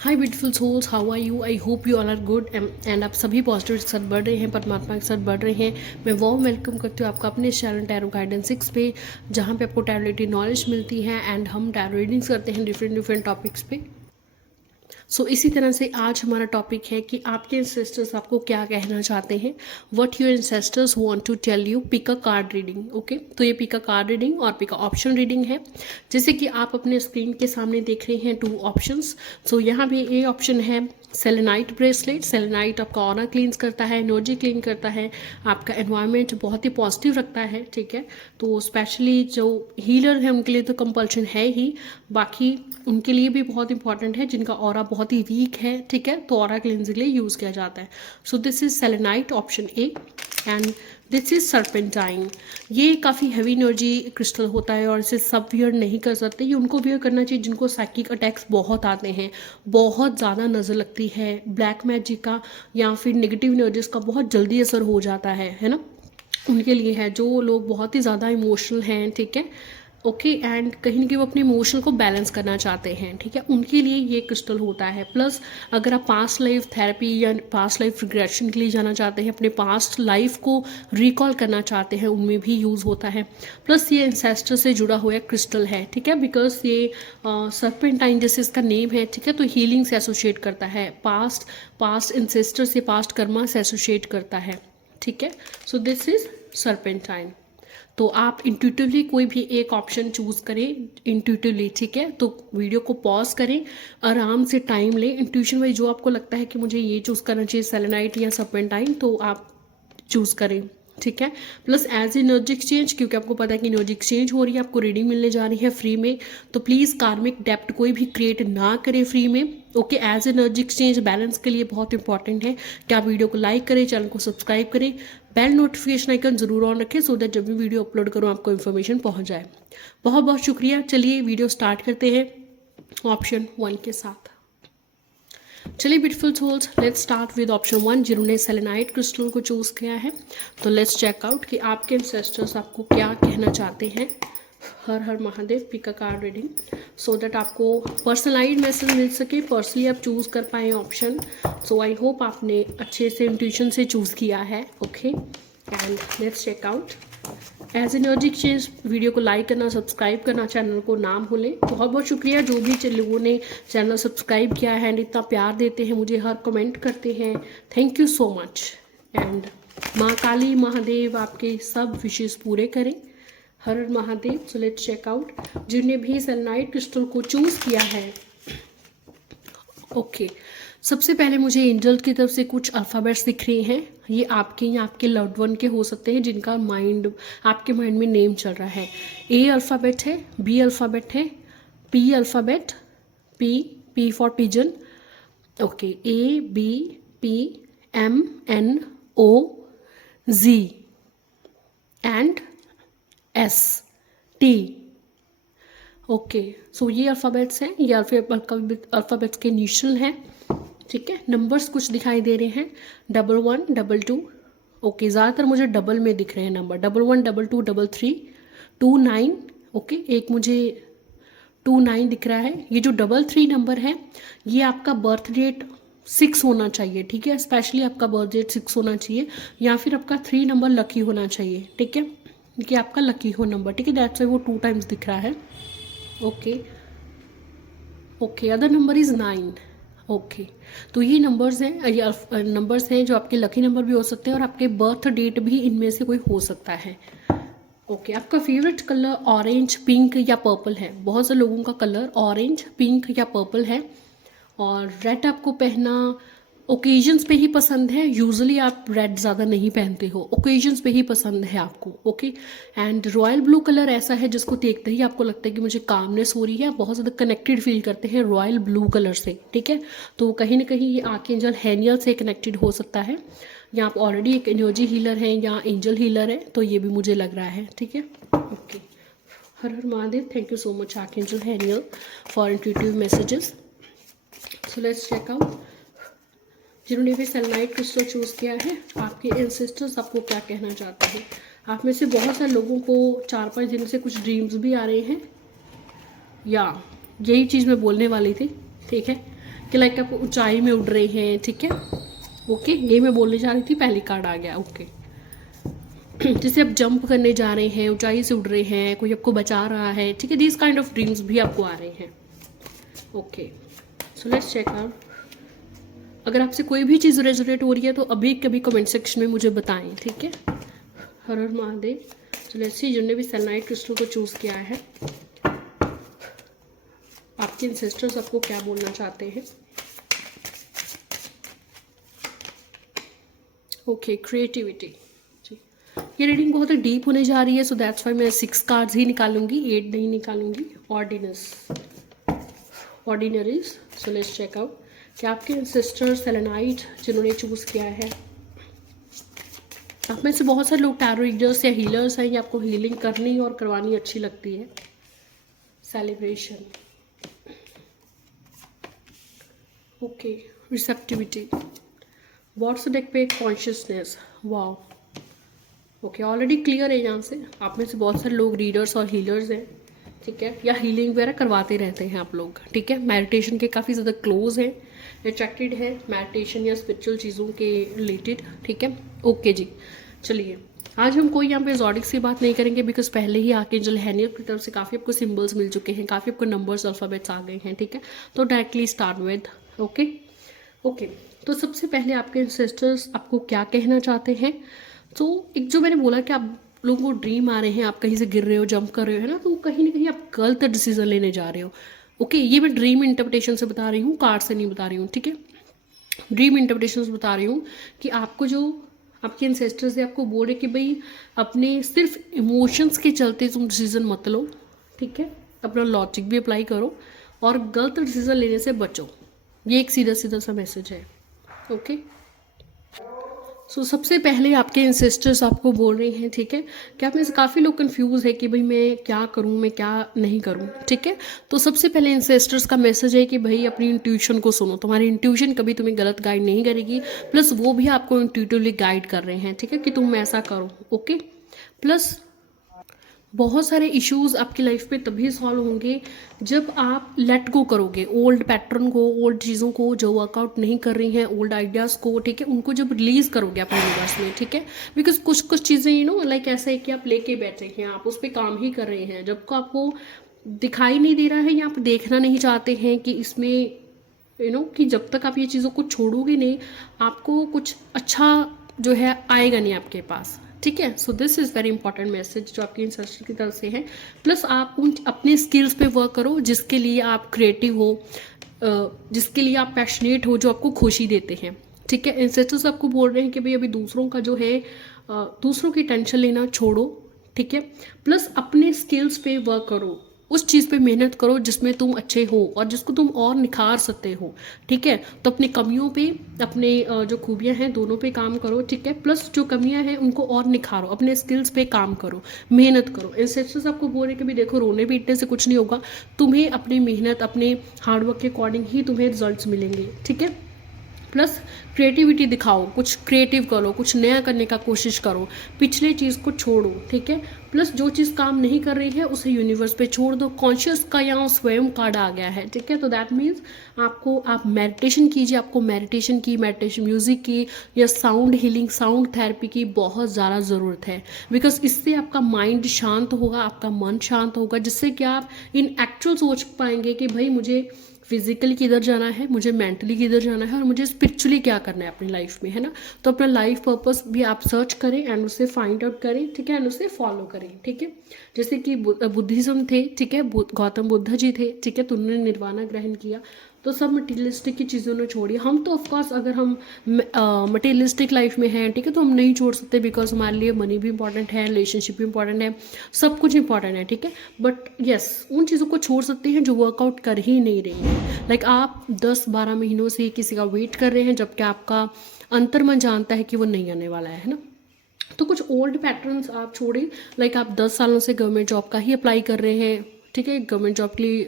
Hi beautiful souls, how are you? I hope you all are good and आप सभी positive के साथ बढ़ रहे हैं, परमात्मा के साथ बढ़ रहे हैं। मैं वार्म वेलकम करती हूँ आपका अपने चैनल टैरो गाइडेंस 6 पे, जहाँ पे आपको टैरो रिलेटेड नॉलेज मिलती है एंड हम टैरो रीडिंग्स करते हैं डिफरेंट टॉपिक्स पे। इसी तरह से आज हमारा टॉपिक है कि आपके एंसेस्टर्स आपको क्या कहना चाहते हैं। What your ancestors want to tell you. Pick a card reading. Okay, तो ये पिक अ कार्ड रीडिंग और पिक अ ऑप्शन रीडिंग है। जैसे कि आप अपने स्क्रीन के सामने देख रहे हैं 2 ऑप्शंस। यहाँ पे ए ऑप्शन है सेलेनाइट ब्रेसलेट। सेलेनाइट आपका ऑरा क्लींस करता है, एनर्जी क्लीन करता है, आपका एनवायरनमेंट बहुत ही पॉजिटिव रखता है। ठीक है, तो स्पेशली जो हीलर है उनके लिए तो कंपल्शन है ही, बाकी उनके लिए भी बहुत इंपॉर्टेंट है जिनका ऑरा बहुत ही वीक है। ठीक है, तो ऑरा क्लींजिंग के लिए यूज़ किया जाता है। So this is selenite option A and this is serpentine. ये काफ़ी हैवी एनर्जी क्रिस्टल होता है और इसे सब वियर नहीं कर सकते। ये उनको वियर करना चाहिए जिनको साइकिक अटैक्स बहुत आते हैं, बहुत ज़्यादा नज़र लगती है, ब्लैक मैजिक का या फिर नेगेटिव एनर्जीज का बहुत जल्दी असर हो जाता है ना, उनके लिए है। जो लोग बहुत ही ज़्यादा इमोशनल हैं, ठीक है, ओके, एंड कहीं ना कहीं वो अपने इमोशन को बैलेंस करना चाहते हैं, ठीक है, उनके लिए ये क्रिस्टल होता है। प्लस अगर आप पास्ट लाइफ थेरेपी या पास्ट लाइफ रिग्रेशन के लिए जाना चाहते हैं, अपने पास्ट लाइफ को रिकॉल करना चाहते हैं, उनमें भी यूज़ होता है। प्लस ये एंसेस्टर से जुड़ा हुआ क्रिस्टल है, ठीक है, बिकॉज ये सर्पेंटाइन जैसे इसका नेम है, ठीक है, तो हीलिंग से एसोसिएट करता है, पास्ट एंसेस्टर से, पास्ट कर्मा से एसोसिएट करता है। ठीक है, सो दिस इज सर्पेंटाइन। तो आप इंट्यूटिवली कोई भी एक ऑप्शन चूज़ करें इंट्यूटिवली, ठीक है, तो वीडियो को पॉज करें, आराम से टाइम लें, इंट्यूशन वाइज जो आपको लगता है कि मुझे ये चूज़ करना चाहिए सेलेनाइट या सर्पेंटाइन, तो आप चूज़ करें। ठीक है, प्लस एज एनर्जी एक्सचेंज, क्योंकि आपको पता है कि एनर्जी एक्सचेंज हो रही है, आपको रीडिंग मिलने जा रही है फ्री में, तो प्लीज़ कार्मिक डेप्ट कोई भी क्रिएट ना करें फ्री में। Okay, as energy exchange balance के लिए बहुत इंपॉर्टेंट है कि आप वीडियो को लाइक करें, चैनल को सब्सक्राइब करें, बेल नोटिफिकेशन आइकन ज़रूर ऑन रखें सो दैट जब भी वीडियो अपलोड करूँ आपको इन्फॉर्मेशन पहुँच जाए। बहुत बहुत शुक्रिया। चलिए वीडियो स्टार्ट करते हैं ऑप्शन 1 के साथ। चलिए beautiful souls, let's start with option 1 जिन्होंने सेलेनाइट क्रिस्टल को चूज़ किया है। तो लेट्स चेक आउट कि आपके एंसेस्टर्स आपको क्या कहना चाहते हैं। हर हर Mahadev. Pick a card reading so that आपको पर्सनलाइज्ड मैसेज मिल सके, पर्सनली आप चूज़ कर पाएँ ऑप्शन। सो आई होप आपने अच्छे से इंट्यूशन से चूज़ किया है। Okay, and let's check out. As energy exchange, video को लाइक करना, सब्सक्राइब करना, चैनल को नाम भूलें। बहुत बहुत शुक्रिया जो भी लोगों ने चैनल सब्सक्राइब किया है एंड इतना प्यार देते हैं मुझे, हर कमेंट करते हैं, thank you so much. And माँ काली महादेव आपके सब विशेष पूरे करें। हर हर Mahadev. So let's check out जिन्होंने भी सेलेनाइट क्रिस्टल को चूज़ किया है। ओके, सबसे पहले मुझे एंजल की तरफ से कुछ अल्फ़ाबेट्स दिख रहे हैं। ये आपके या आपके लव्ड वन के हो सकते हैं जिनका माइंड, आपके माइंड में नेम चल रहा है। ए अल्फ़ाबेट है, बी अल्फ़ाबेट है, P alphabet, P for pigeon. Okay, A B P M N O G and S T. Okay, so ये अल्फ़ाबेट्स हैं, ये अल्फ़ाबेट्स के इनिशियल हैं। ठीक है, नंबर्स कुछ दिखाई दे रहे हैं, 11 22। ओके, ज़्यादातर मुझे डबल में दिख रहे हैं नंबर, 11 22 33 29। ओके, एक मुझे 29 दिख रहा है। ये जो 33 नंबर है ये आपका बर्थ डेट 6 होना चाहिए। ठीक है, स्पेशली आपका बर्थ डेट 6 होना चाहिए, या फिर आपका 3 नंबर लकी होना चाहिए। ठीक है, कि आपका लकी हो नंबर। ठीक है, दैट्स वाई वो 2 टाइम्स दिख रहा है। Okay okay, other number is 9। Okay, तो ये नंबर्स हैं, ये नंबर्स हैं जो आपके लकी नंबर भी हो सकते हैं और आपके बर्थ डेट भी इनमें से कोई हो सकता है। ओके, आपका फेवरेट कलर ऑरेंज, पिंक या पर्पल है। बहुत से लोगों का कलर ऑरेंज, पिंक या पर्पल है। और रेड आपको पहनना ओकेजन्स पे ही पसंद है। यूजुअली आप रेड ज़्यादा नहीं पहनते हो, ओकेजन्स पे ही पसंद है आपको। Okay, and royal blue colour ऐसा है जिसको देखते ही आपको लगता है कि मुझे कामनेस हो रही है, बहुत ज़्यादा कनेक्टेड फील करते हैं रॉयल ब्लू कलर से। ठीक है, तो कहीं ना कहीं ये आर्कएंजल हैनियल से कनेक्टेड हो सकता है, या आप ऑलरेडी एक एनर्जी हीलर हैं या एंजल हीलर है, तो ये भी मुझे लग रहा है। ठीक है, okay, her her Mahadev. Thank you so much archangel Haniel for intuitive messages. So let's check out जिन्होंने भी सेलेनाइट क्रिस्टल चूज़ किया है, आपके एंसेस्टर्स आपको क्या कहना चाहते हैं। आप में से बहुत सारे लोगों को 4-5 दिन से कुछ ड्रीम्स भी आ रहे हैं, या यही चीज़ मैं बोलने वाली थी। ठीक है, कि लाइक आप ऊंचाई में उड़ रहे हैं, ठीक है। ओके, ये मैं बोलने जा रही थी, पहली कार्ड आ गया। ओके, जैसे आप जंप करने जा रहे हैं, ऊंचाई से उड़ रहे हैं, कोई आपको बचा रहा है, ठीक है। दिस काइंड ऑफ ड्रीम्स भी आपको आ रहे हैं। Okay, so let's check out. अगर आपसे कोई भी चीज़ रेजोनेट हो रही है तो अभी कभी कमेंट सेक्शन में मुझे बताएं, ठीक है। हर हर महादेव। सो लेट्स सी, जिन्होंने भी सेलेनाइट क्रिस्टल को चूज़ किया है, आपके एंसेस्टर्स आपको क्या बोलना चाहते हैं। Okay, creativity. ये रीडिंग बहुत ही डीप होने जा रही है, सो दैट्स वाई मैं 6 कार्ड्स ही निकालूंगी, 8 नहीं निकालूंगी। ऑर्डिनरीज। सो लेट्स चेक आउट कि आपके एंसेस्टर सेलेनाइट जिन्होंने चूज़ किया है, आप में से बहुत सारे लोग टैरो रीडर्स या हीलर्स हैं, या आपको हीलिंग करनी और करवानी अच्छी लगती है। Celebration. Okay, receptivity. What's deck पे consciousness. Wow, okay, already clear है यहाँ से। आप में से बहुत सारे लोग रीडर्स और हीलर्स हैं, ठीक है, या हीलिंग वगैरह करवाते रहते हैं आप लोग, ठीक है। मेडिटेशन के काफ़ी ज़्यादा क्लोज हैं, अट्रैक्टेड है मेडिटेशन या स्पिरिचुअल चीज़ों के रिलेटेड, ठीक है। ओके जी, चलिए आज हम कोई यहाँ पे ज़ोडिक्स की बात नहीं करेंगे, बिकॉज पहले ही आर्कएंजल हैनियल की तरफ से काफ़ी आपको सिम्बल्स मिल चुके हैं, काफ़ी आपको नंबर्स अल्फ़ाबेट्स आ गए हैं, ठीक है। तो डायरेक्टली स्टार्ट विद ओके। तो सबसे पहले आपके एंसेस्टर्स आपको क्या कहना चाहते हैं। तो एक जो मैंने बोला कि आप लोगों को ड्रीम आ रहे हैं, आप कहीं से गिर रहे हो, जंप कर रहे हो, है ना, तो कहीं ना कहीं आप गलत डिसीजन लेने जा रहे हो। ओके, ये मैं ड्रीम इंटरप्रिटेशन से बता रही हूँ, कार्ड से नहीं बता रही हूँ, ठीक है। ड्रीम इंटरप्रिटेशन से बता रही हूँ कि आपको जो आपके एंसेस्टर्स है आपको बोल रहे कि भाई अपने सिर्फ इमोशंस के चलते तुम डिसीजन मत लो, ठीक है। अपना लॉजिक भी अप्लाई करो और गलत डिसीजन लेने से बचो। ये एक सीधा सीधा सा मैसेज है। ओके, सो सबसे पहले आपके एंसेस्टर्स आपको बोल रहे हैं, ठीक है, कि आप में से काफ़ी लोग कंफ्यूज है कि भाई मैं क्या करूं, मैं क्या नहीं करूं, ठीक है। तो सबसे पहले एंसेस्टर्स का मैसेज है कि भाई अपनी इंट्यूशन को सुनो, तुम्हारी इंट्यूशन कभी तुम्हें गलत गाइड नहीं करेगी, प्लस वो भी आपको इंट्यूटिवली गाइड कर रहे हैं, ठीक है, कि तुम ऐसा करो। ओके, प्लस बहुत सारे इश्यूज आपकी लाइफ में तभी सॉल्व होंगे जब आप लेट गो करोगे ओल्ड पैटर्न को, ओल्ड चीज़ों को जो वर्कआउट नहीं कर रही हैं, ओल्ड आइडियाज़ को, ठीक है, उनको जब रिलीज़ करोगे अपने यूनिवर्स में, ठीक है। बिकॉज कुछ कुछ चीज़ें लाइक ऐसा है कि आप लेके बैठे हैं, आप उस पर काम ही कर रहे हैं, जब को आपको दिखाई नहीं दे रहा है या आप देखना नहीं चाहते हैं कि इसमें कि जब तक आप ये चीज़ों को छोड़ोगे नहीं, आपको कुछ अच्छा जो है आएगा नहीं आपके पास, ठीक है। So this is very important message जो आपकी इंसेस्टर की तरफ से है। प्लस आप उन अपने स्किल्स पे वर्क करो जिसके लिए आप क्रिएटिव हो, जिसके लिए आप पैशनेट हो, जो आपको खुशी देते हैं, ठीक है। इंसेस्टर्स आपको बोल रहे हैं कि भाई अभी दूसरों का जो है दूसरों की टेंशन लेना छोड़ो, ठीक है। प्लस अपने स्किल्स पे वर्क करो, उस चीज़ पे मेहनत करो जिसमें तुम अच्छे हो और जिसको तुम और निखार सकते हो, ठीक है। तो अपनी कमियों पे, अपने जो खूबियां हैं दोनों पे काम करो, ठीक है। प्लस जो कमियां हैं उनको और निखारो, अपने स्किल्स पे काम करो, मेहनत करो। इंसेस्टर्स आपको बोल रहे कि भी देखो रोने पीटने से कुछ नहीं होगा, तुम्हें अपनी मेहनत, अपने हार्डवर्क के अकॉर्डिंग ही तुम्हें रिजल्ट्स मिलेंगे, ठीक है। प्लस क्रिएटिविटी दिखाओ, कुछ क्रिएटिव करो, कुछ नया करने का कोशिश करो, पिछले चीज़ को छोड़ो, ठीक है। प्लस जो चीज़ काम नहीं कर रही है उसे यूनिवर्स पे छोड़ दो। कॉन्शियस का यहाँ स्वयं कार्ड आ गया है, ठीक है। तो दैट मीन्स आप मेडिटेशन कीजिए, आपको मेडिटेशन म्यूज़िक की या साउंड हीलिंग, साउंड थेरेपी की बहुत ज़्यादा ज़रूरत है, बिकॉज इससे आपका माइंड शांत होगा, आपका मन शांत होगा, जिससे कि आप इन एक्चुअल सोच पाएंगे कि भाई मुझे फिजिकली किधर जाना है, मुझे मेंटली किधर जाना है और मुझे स्पिरिचुअली क्या करना है अपनी लाइफ में, है ना। तो अपना लाइफ पर्पस भी आप सर्च करें एंड उसे फाइंड आउट करें, ठीक है, एंड उसे फॉलो करें, ठीक है। जैसे कि बुद्धिज्म थे, ठीक है, गौतम बुद्ध जी थे, ठीक है, तो उन्होंने निर्वाणा ग्रहण किया। तो सब मटेरियलिस्टिक की चीज़ों ने छोड़ी। हम तो ऑफकोर्स अगर हम मटेरियलिस्टिक लाइफ में हैं, ठीक है, तो हम नहीं छोड़ सकते, बिकॉज हमारे लिए मनी भी इंपॉर्टेंट है, रिलेशनशिप भी इंपॉर्टेंट है, सब कुछ इंपॉर्टेंट है, ठीक है। बट यस, उन चीज़ों को छोड़ सकते हैं जो वर्कआउट कर ही नहीं रही हैं। लाइक आप 10-12 महीनों से किसी का वेट कर रहे हैं, जबकि आपका अंतर्मन जानता है कि वो नहीं आने वाला है ना। तो कुछ ओल्ड पैटर्न्स आप छोड़ें। लाइक आप 10 सालों से गवर्नमेंट जॉब का ही अप्लाई कर रहे हैं, ठीक है, गवर्नमेंट जॉब के लिए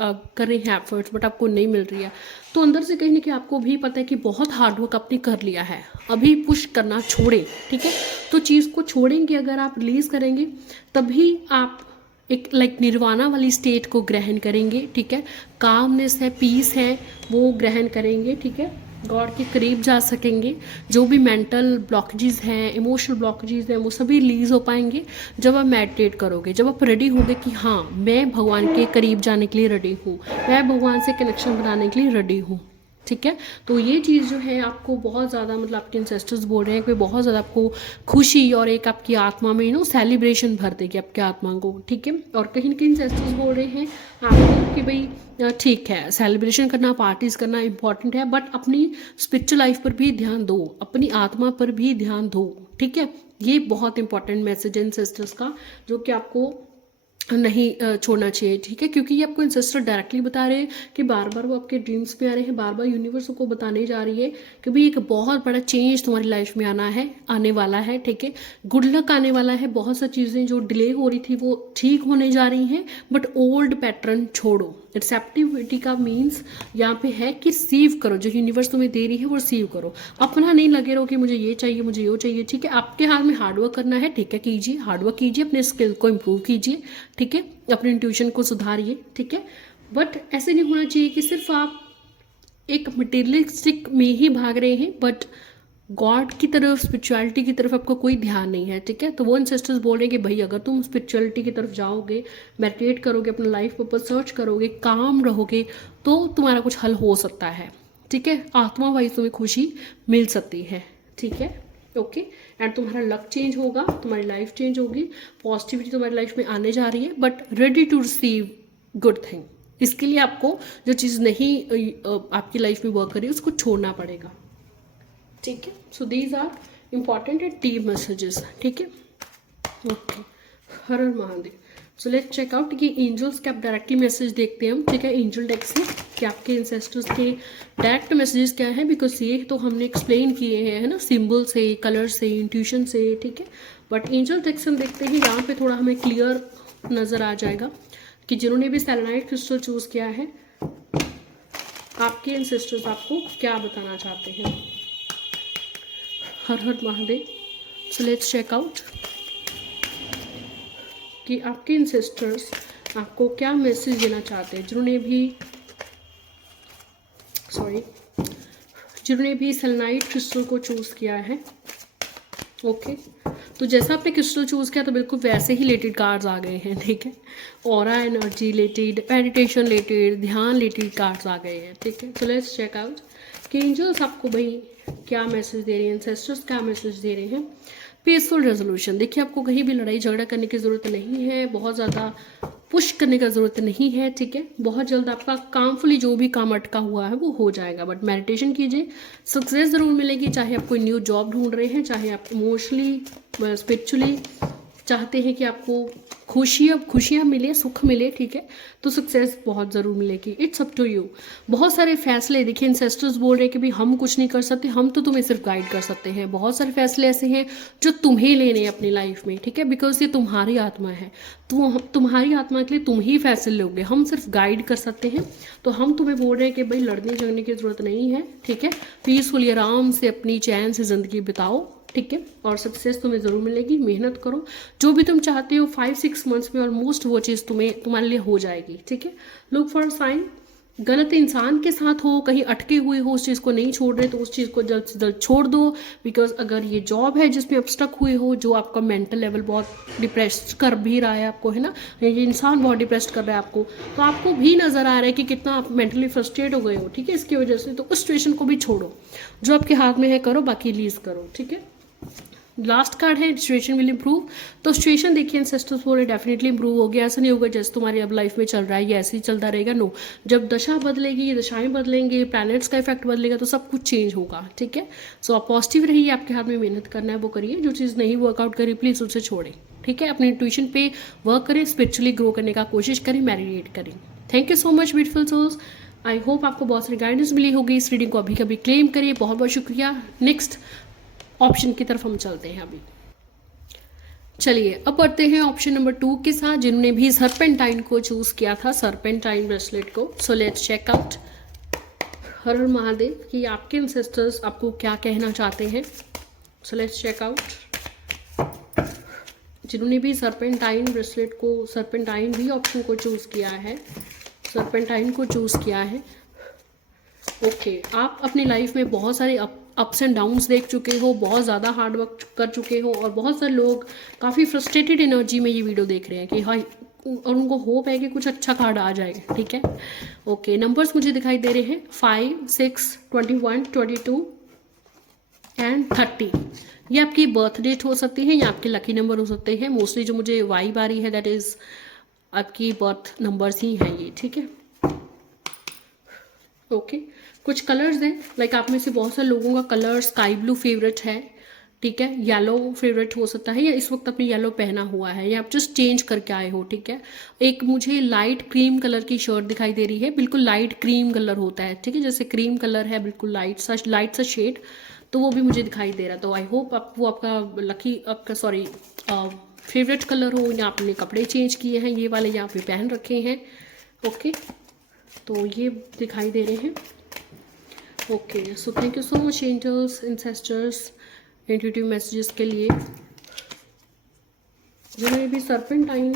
कर रहे हैं एफर्ट्स, बट आपको नहीं मिल रही है। तो अंदर से कहीं ना कहीं आपको भी पता है कि बहुत हार्डवर्क आपने कर लिया है, अभी पुश करना छोड़ें, ठीक है। तो चीज़ को छोड़ेंगे, अगर आप रिलीज़ करेंगे तभी आप एक लाइक निर्वाणा वाली स्टेट को ग्रहण करेंगे, ठीक है। कामनेस है, पीस है, वो ग्रहण करेंगे, ठीक है। गॉड के करीब जा सकेंगे। जो भी मेंटल ब्लॉकेजेस हैं, इमोशनल ब्लॉकेजेस हैं, वो सभी रिलीज हो पाएंगे जब आप मेडिटेट करोगे, जब आप रेडी होगे कि हाँ मैं भगवान के करीब जाने के लिए रेडी हूँ, मैं भगवान से कनेक्शन बनाने के लिए रेडी हूँ, ठीक है। तो ये चीज़ जो है आपको बहुत ज़्यादा मतलब आपके इंसेस्टर्स बोल रहे हैं कि बहुत ज़्यादा आपको खुशी और एक आपकी आत्मा में सेलिब्रेशन भर देगी आपके आत्मा को, ठीक है। और कहीं ना कहीं इंसेस्टर्स बोल रहे हैं आपको कि भाई ठीक है, सेलिब्रेशन करना, पार्टीज करना इंपॉर्टेंट है, बट अपनी स्पिरिचुअल लाइफ पर भी ध्यान दो, अपनी आत्मा पर भी ध्यान दो, ठीक है। ये बहुत इंपॉर्टेंट मैसेज है इंसेस्टर्स का, जो कि आपको नहीं छोड़ना चाहिए, ठीक है। क्योंकि ये आपको इंसेस्टर डायरेक्टली बता रहे हैं कि बार बार वो आपके ड्रीम्स में आ रहे हैं, बार बार यूनिवर्स को बताने जा रही है कि भाई एक बहुत बड़ा चेंज तुम्हारी लाइफ में आने वाला है, ठीक है। गुड लक आने वाला है, बहुत सी चीज़ें जो डिले हो रही थी वो ठीक होने जा रही हैं, बट ओल्ड पैटर्न छोड़ो। रिसेप्टिविटी का मीन्स यहाँ पे है कि रिसीव करो, जो यूनिवर्स तुम्हें दे रही है वो रिसीव करो। अपना नहीं लगे रहो कि मुझे ये चाहिए, मुझे ये चाहिए, ठीक है। आपके हाथ में हार्डवर्क करना है, ठीक है, कीजिए, हार्डवर्क कीजिए, अपने स्किल को इम्प्रूव कीजिए, ठीक है, अपने इंट्यूशन को सुधारिए, ठीक है। बट ऐसे नहीं होना चाहिए कि सिर्फ आप एक मटेरियलिस्टिक में ही भाग रहे हैं, बट गॉड की तरफ, स्पिरिचुअलिटी की तरफ आपका कोई ध्यान नहीं है, ठीक है। तो वो इंसेस्टर्स बोल रहे हैं कि भाई अगर तुम स्पिरिचुअलिटी की तरफ जाओगे, मेडिटेट करोगे, अपना लाइफ पर्पज सर्च करोगे, काम रहोगे, तो तुम्हारा कुछ हल हो सकता है, ठीक है। आत्मा वाइज तुम्हें खुशी मिल सकती है, ठीक है, ओके। एंड तुम्हारा लक चेंज होगा, तुम्हारी लाइफ चेंज होगी, पॉजिटिविटी तुम्हारी लाइफ में आने जा रही है, but ready to receive good thing. इसके लिए आपको जो चीज़ नहीं आपकी लाइफ में वर्क करी उसको छोड़ना पड़ेगा, ठीक है। So these are important and deep messages, ठीक है, okay. Her her Mahadev. So let's check out कि एंजल्स के आप डायरेक्टली मैसेज देखते हैं हम, ठीक है, एंजल डेक से कि आपके इंसेस्टर्स के डायरेक्ट मैसेजेस क्या है, बिकॉज ये तो हमने एक्सप्लेन किए हैं, है ना, सिंबल से, कलर से, इंट्यूशन से, ठीक है। बट एंजल डेक से हम देखते हैं, यहाँ पे थोड़ा हमें क्लियर नज़र आ जाएगा कि जिन्होंने भी सेलेनाइट क्रिस्टल चूज़ किया है, आपके इंसेस्टर्स आपको क्या बताना चाहते हैं। हर हर Mahadev. So let's check out कि आपके इंसेस्टर्स आपको क्या मैसेज देना चाहते हैं, जिन्होंने भी सेलेनाइट क्रिस्टल को चूज़ किया है, ओके। तो जैसा आपने क्रिस्टल चूज़ किया तो बिल्कुल वैसे ही रिलेटेड कार्ड्स आ गए हैं, ठीक है। Aura energy related, meditation related, ध्यान रिलेटेड कार्ड्स आ गए हैं, ठीक है। तो लेट्स चेक आउट कि एंजल्स आपको भाई क्या मैसेज दे रहे हैं, इंसेस्टर्स क्या मैसेज दे रहे हैं। पीसफुल रेजोल्यूशन, देखिए आपको कहीं भी लड़ाई झगड़ा करने की ज़रूरत नहीं है, बहुत ज़्यादा पुश करने का ज़रूरत नहीं है, ठीक है। बहुत जल्द आपका कामफुली जो भी काम अटका हुआ है वो हो जाएगा, बट मेडिटेशन कीजिए, सक्सेस ज़रूर मिलेगी। चाहे आप कोई न्यू जॉब ढूंढ रहे हैं, चाहे आप इमोशनली स्पिरिचुअली चाहते हैं कि आपको खुशियाँ मिले, सुख मिले, ठीक है, तो सक्सेस बहुत ज़रूर मिलेगी। It's up to you. बहुत सारे फैसले, देखिए इंसेस्टर्स बोल रहे हैं कि भाई हम कुछ नहीं कर सकते, हम तो तुम्हें सिर्फ गाइड कर सकते हैं। बहुत सारे फैसले ऐसे हैं जो तुम्हें लेने हैं अपनी लाइफ में, ठीक है, बिकॉज ये तुम्हारी आत्मा है, तो तुम्हारी आत्मा के लिए तुम ही फैसले लोगे, हम सिर्फ गाइड कर सकते हैं। तो हम तुम्हें बोल रहे हैं कि भाई लड़ने झगड़ने की ज़रूरत नहीं है, ठीक है, पीसफुली आराम से अपनी चैन से ज़िंदगी बिताओ, ठीक है, और सक्सेस तुम्हें ज़रूर मिलेगी। मेहनत करो, जो भी तुम चाहते हो 5-6 मंथ्स में ऑलमोस्ट वो चीज़ तुम्हारे लिए हो जाएगी, ठीक है। Look for sign. गलत इंसान के साथ हो, कहीं अटके हुए हो, उस चीज़ को नहीं छोड़ रहे तो उस चीज़ को जल्द से जल्द छोड़ दो, बिकॉज अगर ये जॉब है जिसमें आप स्टक हुए हो, जो आपका मेंटल लेवल बहुत डिप्रेस कर भी रहा है आपको, है ना, ये इंसान बहुत डिप्रेस कर रहा है आपको, तो आपको भी नज़र आ रहा है कि कितना आप मेंटली फ्रस्ट्रेट हो गए हो, ठीक है, इसकी वजह से। तो उस सिचुएशन को भी छोड़ो, जो आपके हाथ में है करो, बाकी लीज करो, ठीक है। लास्ट कार्ड है सिचुएशन विल इंप्रूव। तो सिचुएशन देखिए इंसेस्टर्स बोल रहे डेफिनेटली इंप्रूव होगी। ऐसा नहीं होगा जैसे तुम्हारी अब लाइफ में चल रहा है ये ऐसे ही चलता रहेगा, नो। जब दशा बदलेगी, दशाएं बदलेंगे, प्लैनेट्स का इफेक्ट बदलेगा, तो सब कुछ चेंज होगा, ठीक है। सो आप पॉजिटिव रहिए, आपके हाथ में मेहनत करना है वो करिए, जो चीज़ नहीं वर्कआउट करी प्लीज़ उसे छोड़ें, ठीक है। अपने इंट्यूशन पे वर्क करें, स्पिरिचुअली ग्रो करने का कोशिश करें, मेडिटेट करें। Thank you so much beautiful souls. I hope आपको बहुत सारी गाइडेंस मिली होगी। इस रीडिंग को अभी कभी क्लेम करिए। बहुत बहुत शुक्रिया। नेक्स्ट ऑप्शन की तरफ हम चलते हैं अभी। चलिए अब बढ़ते हैं ऑप्शन नंबर 2 के साथ, जिन्होंने भी सर्पेंटाइन को चूज किया था, सर्पेंटाइन ब्रेसलेट को। So let's check out. Har हर महादेव कि आपके एंसेस्टर्स आपको क्या कहना चाहते हैं। So let's check out. जिन्होंने भी सर्पेंटाइन ब्रेसलेट को, सर्पेंटाइन भी ऑप्शन को चूज़ किया है, सर्पेंटाइन को चूज़ किया है। ओके, आप अपनी लाइफ में बहुत सारे अप्स एंड डाउन्स देख चुके हो, बहुत ज़्यादा हार्ड वर्क कर चुके हो, और बहुत सारे लोग काफ़ी फ्रस्ट्रेटेड एनर्जी में ये वीडियो देख रहे हैं कि हाँ, और उनको होप है कि कुछ अच्छा कार्ड आ जाए। ठीक है, ओके, नंबर्स मुझे दिखाई दे रहे हैं 5, 6, 21, 22 एंड 30। ये आपकी बर्थ डेट हो सकती है या आपके लकी नंबर हो सकते हैं। मोस्टली जो मुझे वाइब आ रही है दैट इज़ आपकी बर्थ नंबर्स ही हैं ये। ठीक है, ओके, कुछ कलर्स हैं, लाइक आप में से बहुत सारे लोगों का कलर स्काई ब्लू फेवरेट है। ठीक है, येलो फेवरेट हो सकता है, या इस वक्त आपने येलो पहना हुआ है, या आप जस्ट चेंज करके आए हो। ठीक है, एक मुझे लाइट क्रीम कलर की शर्ट दिखाई दे रही है, बिल्कुल लाइट क्रीम कलर होता है। ठीक है, जैसे क्रीम कलर है, बिल्कुल लाइट सा शेड, तो वो भी मुझे दिखाई दे रहा। तो आई होप आप वो आपका लकी, आपका सॉरी फेवरेट कलर हो, या आपने कपड़े चेंज किए हैं ये वाले, या आप पहन रखे हैं। ओके, तो ये दिखाई दे रहे हैं। Okay, so thank you so much angels, ancestors, intuitive messages के लिए। जिन्होंने भी serpentine,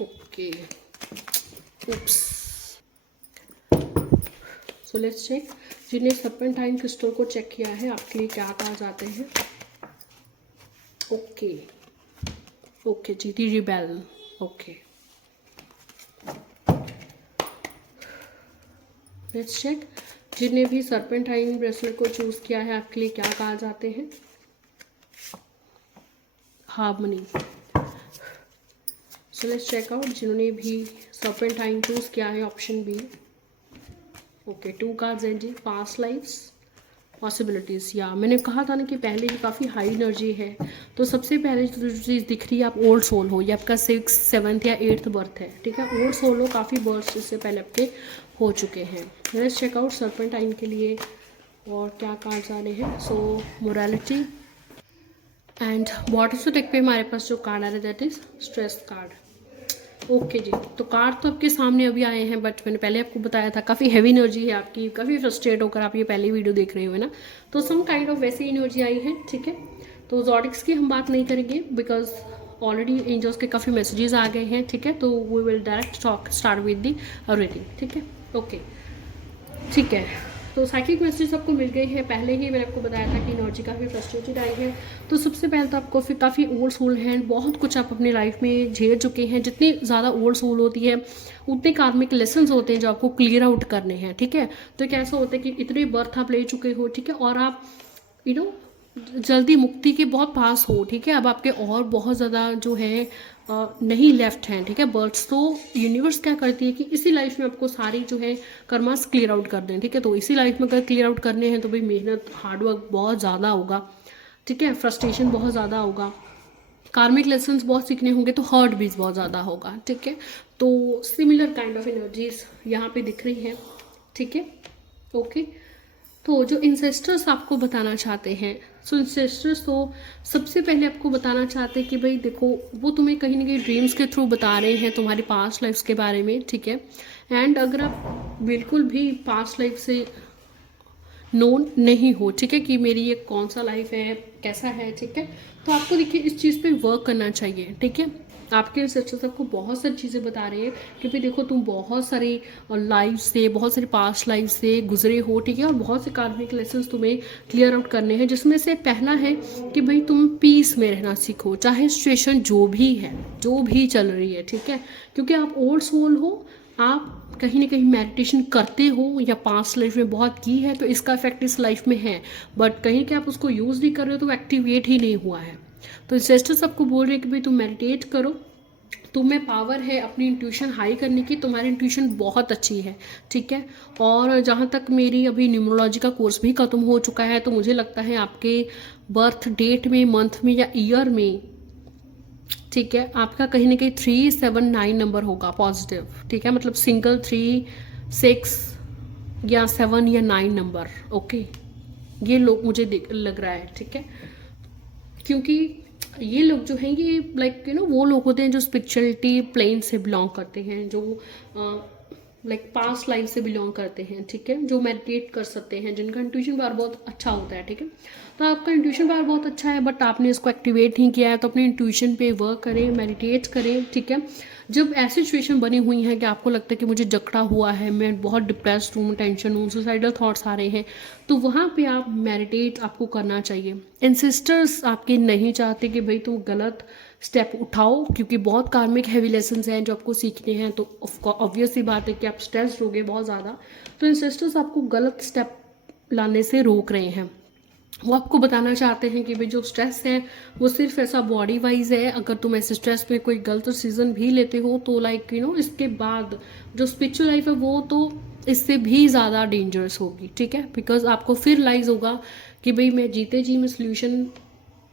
okay, oops, so let's check. जिन्हें सर्पेंटाइन क्रिस्टल को चेक किया है, आपके लिए क्या कहा जाते हैं। ओके, ओके जी, the rebel. Okay, let's check. जिन्हें भी सर्पेंटाइन ब्रेसलेट को चूज़ किया है, आपके लिए क्या कहा जाते हैं। Harmony. So let's check out. जिन्होंने भी सर्पेंटाइन चूज़ किया है, ऑप्शन बी। ओके, 2 कार्ड्स हैं जी। पास्ट लाइफ्स, पॉसिबिलिटीज़, या मैंने कहा था ना कि पहले ही काफ़ी हाई एनर्जी है, तो सबसे पहले जो चीज़ दिख रही है, आप ओल्ड सोल हो, या आपका 6, 7 या 8th बर्थ है। ठीक है, ओल्ड सोल हो, काफ़ी बर्थ इससे पहले आपके हो चुके हैं। लेट्स चेक आउट सर्पेंटाइन के लिए और क्या कार्ड्स आ रहे हैं। So morality and bottom of the deck पे हमारे पास जो कार्ड आ रहा है that is stress card. Okay जी, तो कार्ड तो आपके सामने अभी आए हैं, बट मैंने पहले आपको बताया था काफ़ी हैवी एनर्जी है आपकी, काफ़ी फ्रस्ट्रेट होकर आप ये पहली वीडियो देख रहे हो ना, तो सम काइंड ऑफ वैसी एनर्जी आई है। ठीक है, तो ज़ोडिक्स की हम बात नहीं करेंगे बिकॉज ऑलरेडी एंजल्स के काफ़ी मैसेजेस आ गए हैं। ठीक है, तो we will direct talk start with the reading. ठीक है, ओके, ठीक है, तो साइकिक मैसेज आपको मिल गए हैं। पहले ही मैंने आपको बताया था कि एनर्जी काफ़ी फ्रस्ट्रेटेड आई है। तो सबसे पहले तो आपको फिर काफ़ी ओल्ड सोल हैं, बहुत कुछ आप अपनी लाइफ में झेल चुके हैं। जितनी ज़्यादा ओल्ड सोल होती है उतने कार्मिक लेसन्स होते हैं जो आपको क्लियर आउट करने हैं। ठीक है, तो एक ऐसा होता है कि इतने बर्थ आप ले चुके हो। ठीक है, और आप जल्दी मुक्ति के बहुत पास हो। ठीक है, अब आपके और बहुत ज़्यादा जो है नहीं लेफ्ट हैं। ठीक है, बर्ड्स, तो यूनिवर्स क्या करती है कि इसी लाइफ में आपको सारी जो है कर्मास क्लियर आउट कर दें। ठीक है, तो इसी लाइफ में अगर क्लियर आउट करने हैं तो भाई मेहनत, हार्डवर्क बहुत ज़्यादा होगा। ठीक है, फ्रस्ट्रेशन बहुत ज़्यादा होगा, कार्मिक लेसन्स बहुत सीखने होंगे, तो हर्ट भी बहुत ज़्यादा होगा। ठीक है, तो सिमिलर काइंड ऑफ एनर्जीज यहाँ पे दिख रही हैं। ठीक है, ओके, तो जो इंसेस्टर्स आपको बताना चाहते हैं, सो इंसेस्टर्स तो सबसे पहले आपको बताना चाहते हैं कि भाई देखो, वो तुम्हें कहीं ना कहीं ड्रीम्स के थ्रू बता रहे हैं तुम्हारी पास्ट लाइफ्स के बारे में। ठीक है, एंड अगर आप बिल्कुल भी पास्ट लाइफ से नोन नहीं हो, ठीक है, कि मेरी ये कौन सा लाइफ है, कैसा है, ठीक है, तो आपको देखिए इस चीज़ पे वर्क करना चाहिए। ठीक है, आपके रिसर्चर्स आपको बहुत सारी चीज़ें बता रहे हैं कि भाई देखो तुम बहुत सारी लाइफ से, बहुत सारी पास्ट लाइफ से गुजरे हो। ठीक है, और बहुत से कार्मिक लेसन्स तुम्हें क्लियर आउट करने हैं, जिसमें से पहला है कि भाई तुम पीस में रहना सीखो, चाहे सिचुएशन जो भी है, जो भी चल रही है। ठीक है, क्योंकि आप ओल्ड सोल हो, आप कहीं ना कहीं मेडिटेशन करते हो या पास्ट लाइफ में बहुत की है, तो इसका इफेक्ट इस लाइफ में है, बट कहीं कि आप उसको यूज़ नहीं कर रहे हो तो एक्टिवेट ही नहीं हुआ है। तो इंसेस्टर्स आपको बोल रहे हैं कि भाई तुम मेडिटेट करो, तुम्हें पावर है अपनी इंट्यूशन हाई करने की, तुम्हारी इंट्यूशन बहुत अच्छी है। ठीक है, और जहाँ तक मेरी अभी न्यूमरोलॉजी का कोर्स भी ख़त्म हो चुका है, तो मुझे लगता है आपके बर्थ डेट में, मंथ में या ईयर में, ठीक है, आपका कहीं ना कहीं 379 नंबर होगा पॉजिटिव। ठीक है, मतलब सिंगल 3, 6 या 7 या 9 नंबर। ओके, ये लोग मुझे लग रहा है। ठीक है, क्योंकि ये लोग जो हैं ये लाइक वो लोग होते हैं जो स्पिरिचुअलिटी प्लेन से बिलोंग करते हैं, जो लाइक पास्ट लाइफ से बिलोंग करते हैं, ठीक है, जो मेडिटेट कर सकते हैं, जिनका इंट्यूशन पावर बहुत अच्छा होता है, ठीक है। तो आपका इंट्यूशन पावर बहुत अच्छा है बट आपने इसको एक्टिवेट नहीं किया है, तो अपने इंट्यूशन पे वर्क करें, मेडिटेट करें, ठीक है। जब ऐसी सिचुएशन बनी हुई है कि आपको लगता है कि मुझे जकड़ा हुआ है, मैं बहुत डिप्रेस्ड हूँ, टेंशन हूँ, सुसाइडल थॉट्स आ रहे हैं, तो वहाँ पे आप मेडिटेट आपको करना चाहिए। एंसेस्टर्स आपके नहीं चाहते कि भाई तुम गलत स्टेप उठाओ, क्योंकि बहुत कार्मिक हैवी लेसन्स हैं जो आपको सीखने हैं, तो ऑब्वियस सी बात है कि आप स्ट्रेस्ड होगे बहुत ज़्यादा, तो एंसेस्टर्स आपको गलत स्टेप लाने से रोक रहे हैं। वो आपको बताना चाहते हैं कि भाई जो स्ट्रेस है वो सिर्फ ऐसा बॉडी वाइज है, अगर तुम ऐसे स्ट्रेस में कोई गलत डिसीजन भी लेते हो तो लाइक इसके बाद जो स्पिरिचुअल लाइफ है वो तो इससे भी ज़्यादा डेंजरस होगी, ठीक है। बिकॉज आपको फिर लाइज होगा कि भाई मैं जीते जी मैं सोल्यूशन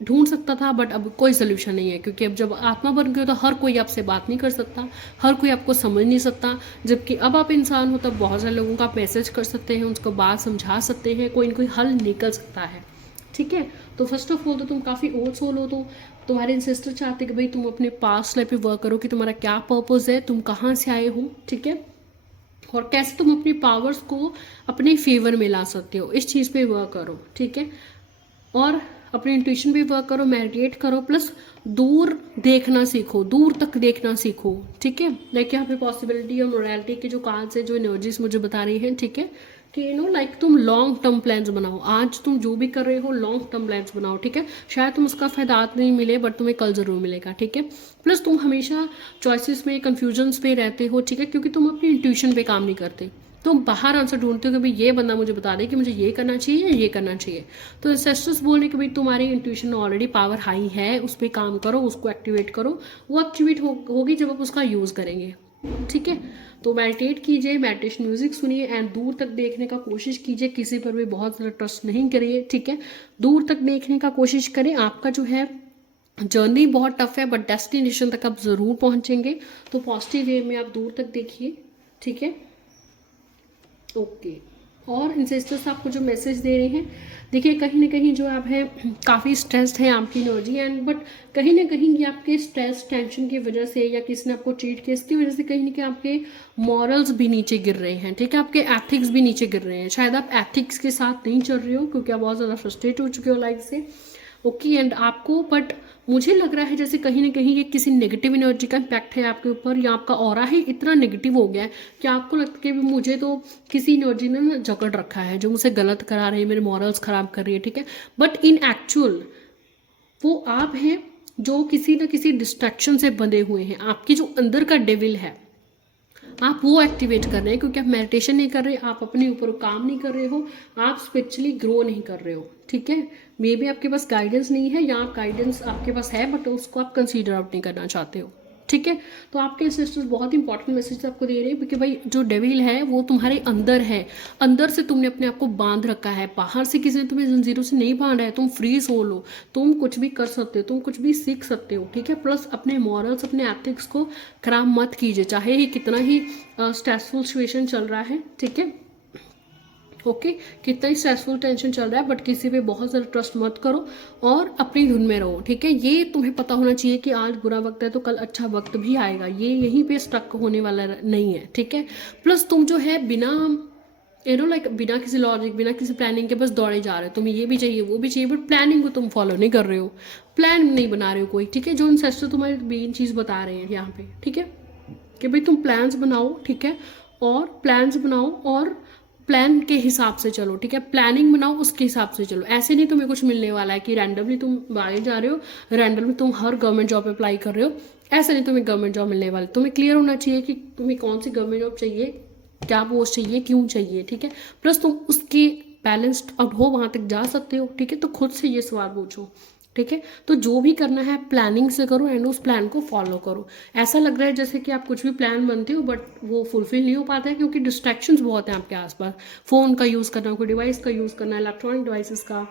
ढूंढ सकता था बट अब कोई सोल्यूशन नहीं है, क्योंकि अब जब आत्मा बन गए हो तो हर कोई आपसे बात नहीं कर सकता, हर कोई आपको समझ नहीं सकता। जबकि अब आप इंसान हो तब बहुत सारे लोगों का आप मैसेज कर सकते हैं, उसको बात समझा सकते हैं, कोई ना कोई हल निकल सकता है, ठीक है। तो फर्स्ट ऑफ ऑल तो तुम काफ़ी ओल्ड सोल हो, तो तुम्हारे इंसेस्टर चाहते कि भाई तुम अपने पास्ट लाइफ पे वर्क करो कि तुम्हारा क्या पर्पस है, तुम कहाँ से आए हो, ठीक है, और कैसे तुम अपनी पावर्स को अपने फेवर में ला सकते हो, इस चीज़ पे वर्क करो, ठीक है। और अपने इंट्यूशन पे वर्क करो, मेडिटेट करो, प्लस दूर देखना सीखो, दूर तक देखना सीखो, ठीक है। लाइक यहाँ पे पॉसिबिलिटी और मोरालिटी के जो कार्ड्स है, जो एनर्जीज मुझे बता रही हैं, ठीक है, कि लाइक तुम लॉन्ग टर्म प्लान्स बनाओ, आज तुम जो भी कर रहे हो लॉन्ग टर्म प्लान्स बनाओ, ठीक है। शायद तुम उसका फायदा आज नहीं मिले बट तुम्हें कल जरूर मिलेगा, ठीक है। प्लस तुम हमेशा चॉइसेस में कंफ्यूजन्स पे रहते हो, ठीक है, क्योंकि तुम अपनी इंट्यूशन पे काम नहीं करते, तुम बाहर आंसर ढूंढते हो कि भाई ये बंदा मुझे बता दे कि मुझे ये करना चाहिए या ये करना चाहिए। तो एंसेस्टर्स बोल रहे कि भाई तुम्हारी इंट्यूशन ऑलरेडी पावर हाई है, उस पर काम करो, उसको एक्टिवेट करो, वो एक्टिवेट होगी जब आप उसका यूज़ करेंगे, ठीक है। तो मेडिटेट कीजिए, मेडिटेशन म्यूजिक सुनिए एंड दूर तक देखने का कोशिश कीजिए, किसी पर भी बहुत ज़्यादा ट्रस्ट नहीं करिए, ठीक है। दूर तक देखने का कोशिश करें, आपका जो है जर्नी बहुत टफ है बट डेस्टिनेशन तक आप ज़रूर पहुंचेंगे। तो पॉजिटिव वे में आप दूर तक देखिए, ठीक है, ओके। और इंसेस्टर्स आपको जो मैसेज दे रहे हैं, देखिए कहीं ना कहीं जो आप है काफ़ी स्ट्रेस्ड है आपकी एनर्जी एंड बट कहीं ना कहीं ये आपके स्ट्रेस टेंशन की वजह से या किसी ने आपको चीट किया इसकी वजह से कहीं ना कहीं आपके मॉरल्स भी नीचे गिर रहे हैं, ठीक है, आपके एथिक्स भी नीचे गिर रहे हैं। शायद आप एथिक्स के साथ नहीं चल रहे हो क्योंकि आप बहुत ज़्यादा फ्रस्ट्रेट हो चुके हो लाइफ से, ओके। एंड आपको बट मुझे लग रहा है जैसे कहीं ना कहीं ये किसी नेगेटिव एनर्जी का इम्पैक्ट है आपके ऊपर, या आपका ऑरा ही इतना नेगेटिव हो गया है कि आपको लगता है कि मुझे तो किसी एनर्जी ने जकड़ रखा है जो मुझे गलत करा रही है, मेरे मॉरल्स ख़राब कर रही है, ठीक है। बट इन एक्चुअल वो आप हैं जो किसी न किसी डिस्ट्रैक्शन से बंधे हुए हैं, आपकी जो अंदर का डेविल है आप वो एक्टिवेट कर रहे हैं, क्योंकि आप मेडिटेशन नहीं कर रहे, आप अपने ऊपर काम नहीं कर रहे हो, आप स्पिरिचुअली ग्रो नहीं कर रहे हो, ठीक है। मे बी आपके पास गाइडेंस नहीं है या आप गाइडेंस आपके पास है बट उसको आप कंसीडर आउट नहीं करना चाहते हो, ठीक है। तो आपके सिस्टर्स बहुत इंपॉर्टेंट मैसेज आपको दे रहे हैं क्योंकि भाई जो डेविल है वो तुम्हारे अंदर है, अंदर से तुमने अपने आप को बांध रखा है, बाहर से किसी ने तुम्हें जंजीरों से नहीं बांधा है, तुम फ्री सोल हो, तुम कुछ भी कर सकते हो, तुम कुछ भी सीख सकते हो, ठीक है। प्लस अपने मॉरल्स अपने एथिक्स को खराब मत कीजिए, चाहे ही कितना ही स्ट्रेसफुल सिचुएशन चल रहा है, ठीक है, ओके। कितना ही स्ट्रेसफुल टेंशन चल रहा है बट किसी पे बहुत ज़्यादा ट्रस्ट मत करो और अपनी धुन में रहो, ठीक है। ये तुम्हें पता होना चाहिए कि आज बुरा वक्त है तो कल अच्छा वक्त भी आएगा, ये यहीं पे स्टक होने वाला नहीं है, ठीक है। प्लस तुम जो है बिना लाइक बिना किसी लॉजिक बिना किसी प्लानिंग के बस दौड़े जा रहे हो, तुम्हें ये भी चाहिए वो भी चाहिए बट प्लानिंग को तुम फॉलो नहीं कर रहे हो, प्लान नहीं बना रहे हो कोई, ठीक है। जो इंसेस्टर तुम्हारी मेन चीज़ बता रहे हैं यहाँ पे, ठीक है, कि भाई तुम प्लान्स बनाओ, ठीक है, और प्लान्स बनाओ और प्लान के हिसाब से चलो, ठीक है, प्लानिंग बनाओ उसके हिसाब से चलो। ऐसे नहीं तुम्हें कुछ मिलने वाला है कि रैंडमली तुम आगे जा रहे हो, रैंडमली तुम हर गवर्नमेंट जॉब अप्लाई कर रहे हो, ऐसे नहीं तुम्हें गवर्नमेंट जॉब मिलने वाली। तुम्हें क्लियर होना चाहिए कि तुम्हें कौन सी गवर्नमेंट जॉब चाहिए, क्या पोस्ट चाहिए, क्यों चाहिए, ठीक है। प्लस तुम उसकी बैलेंस्ड अब हो वहाँ तक जा सकते हो, ठीक है। तो खुद से ये सवाल पूछो, ठीक है। तो जो भी करना है प्लानिंग से करो एंड उस प्लान को फॉलो करो। ऐसा लग रहा है जैसे कि आप कुछ भी प्लान बनते हो बट वो फुलफिल नहीं हो पाता है क्योंकि डिस्ट्रैक्शंस बहुत हैं आपके आसपास, फ़ोन का यूज़ करना, कोई डिवाइस का यूज़ करना, इलेक्ट्रॉनिक डिवाइसेस का,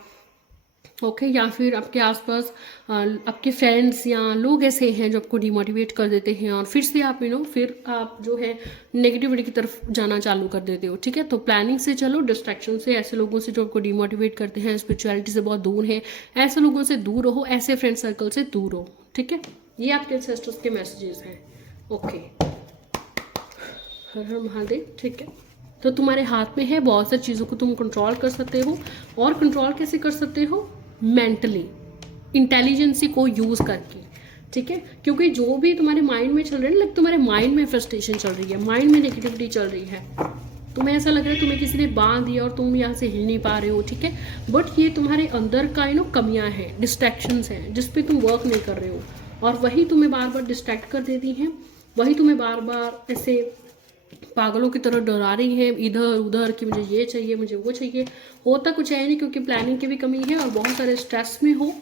ओके, या फिर आपके आसपास आपके फ्रेंड्स या लोग ऐसे हैं जो आपको डिमोटिवेट कर देते हैं और फिर से आप फिर आप जो है नेगेटिविटी की तरफ जाना चालू कर देते हो, ठीक है। तो प्लानिंग से चलो, डिस्ट्रैक्शन से, ऐसे लोगों से जो आपको डिमोटिवेट करते हैं, स्पिरिचुअलिटी से बहुत दूर है, ऐसे लोगों से दूर रहो, ऐसे फ्रेंड सर्कल से दूर रहो, ठीक है। ये आपके एंसेस्टर्स के मैसेजेस हैं, ओके, हर हर महादेव। ठीक है, तो तुम्हारे हाथ में है, बहुत सारी चीज़ों को तुम कंट्रोल कर सकते हो। और कंट्रोल कैसे कर सकते हो? मेंटली, इंटेलिजेंसी को यूज़ करके। ठीक है, क्योंकि जो भी तुम्हारे माइंड में चल रहा है ना, तुम्हारे माइंड में फ्रस्ट्रेशन चल रही है, माइंड में नेगेटिविटी चल रही है, तुम्हें ऐसा लग रहा है तुम्हें किसी ने बांध दिया और तुम यहाँ से हिल नहीं पा रहे हो। ठीक है, बट ये तुम्हारे अंदर का कमियां हैं, डिस्ट्रैक्शंस हैं जिस पे तुम वर्क नहीं कर रहे हो, और वही तुम्हें बार बार डिस्ट्रैक्ट कर देती हैं, वही तुम्हें बार बार ऐसे पागलों की तरह डरा रही है इधर उधर कि मुझे ये चाहिए, मुझे वो चाहिए। होता कुछ है नहीं, क्योंकि प्लानिंग की भी कमी है और बहुत सारे स्ट्रेस में हो,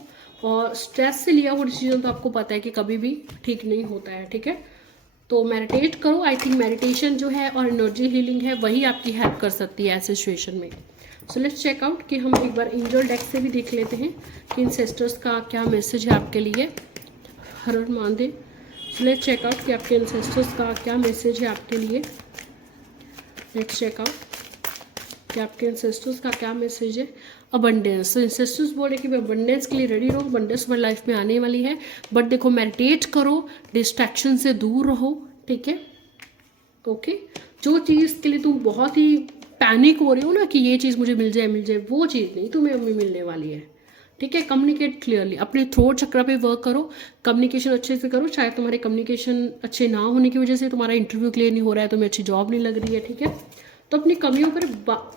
और स्ट्रेस से लिया हुआ डिसीजन तो आपको पता है कि कभी भी ठीक नहीं होता है। ठीक है, तो मेडिटेट करो। आई थिंक मेडिटेशन जो है और एनर्जी हीलिंग है वही आपकी हेल्प कर सकती है ऐसे सिचुएशन में। सो लेट्स चेक आउट कि हम एक बार एंजल डेक से भी देख लेते हैं कि इन सिस्टर्स का क्या मैसेज है आपके लिए। हर हर Mahadev. So let's check out कि आपके एंसेस्टर्स का क्या मैसेज है आपके लिए। लेट्स चेक आउट कि आपके एंसेस्टर्स का क्या मैसेज है। अबंडेंस, तो एंसेस्टर्स बोले कि अबंडेंस के लिए रेडी रहो, अबंडेंस हमारी लाइफ में आने वाली है, बट देखो मेडिटेट करो, डिस्ट्रैक्शन से दूर रहो। ठीक है, ओके, जो चीज़ के लिए तुम बहुत ही पैनिक हो रहे हो ना कि ये चीज़ मुझे मिल जाए, वो चीज़ नहीं तुम्हें अभी मिलने वाली है। ठीक है, कम्युनिकेट क्लियरली, अपने थ्रोट चक्र पे वर्क करो, कम्युनिकेशन अच्छे से करो। शायद तुम्हारे कम्युनिकेशन अच्छे ना होने की वजह से तुम्हारा इंटरव्यू क्लियर नहीं हो रहा है, तुम्हें अच्छी जॉब नहीं लग रही है। ठीक है, तो अपनी कमियों पर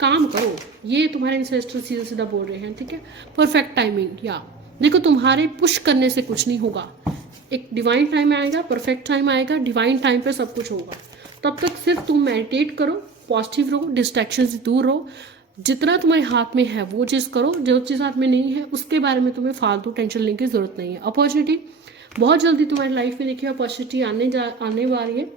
काम करो, ये तुम्हारे इंसेस्टर सीधा सीधा बोल रहे हैं। ठीक है, परफेक्ट टाइमिंग, या देखो तुम्हारे पुश करने से कुछ नहीं होगा, एक डिवाइन टाइम आएगा, परफेक्ट टाइम आएगा, डिवाइन टाइम पे सब कुछ होगा। तब तक सिर्फ तुम मेडिटेट करो, पॉजिटिव रहो, डिस्ट्रैक्शन से दूर रहो, जितना तुम्हारे हाथ में है वो चीज़ करो, जो चीज़ हाथ में नहीं है उसके बारे में तुम्हें फालतू टेंशन लेने की जरूरत नहीं है। अपॉर्चुनिटी बहुत जल्दी तुम्हारी लाइफ में देखिए अपॉर्चुनिटी आने वाली है।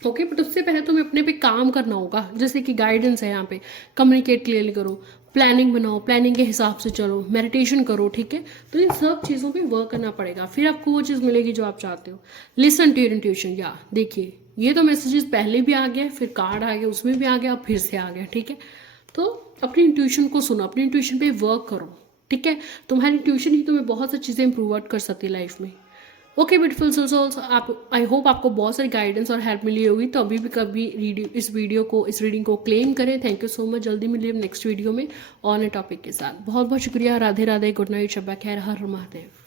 ओके, बट उससे पहले तुम्हें अपने पे काम करना होगा, जैसे कि गाइडेंस है यहाँ पे, कम्युनिकेट क्लियरली करो, प्लानिंग बनाओ, प्लानिंग के हिसाब से चलो, मेडिटेशन करो। ठीक है, तो इन सब चीज़ों पे वर्क करना पड़ेगा, फिर आपको वो चीज़ मिलेगी जो आप चाहते हो। लिसन टू योर इंट्यूशन, या देखिए ये तो मैसेजेस पहले भी आ गया, फिर कार्ड आ गया, उसमें भी आ गया, अब फिर से आ गया। ठीक है, तो अपनी इंट्यूशन को सुनो, अपनी इंट्यूशन पे वर्क करो। ठीक है, तुम्हारी इंट्यूशन ही तुम्हें बहुत सी चीज़ें इंप्रूव कर सकती है लाइफ में। ओके ब्यूटीफुल सोल्स, आप आई होप आपको बहुत सारी गाइडेंस और हेल्प मिली होगी। तो अभी भी कभी इस रीडिंग को क्लेम करें। थैंक यू सो मच, जल्दी मिलिए नेक्स्ट वीडियो में और नए टॉपिक के साथ। बहुत बहुत शुक्रिया, राधे राधे, गुड नाइट, शब्बा खैर, हर हर महादेव।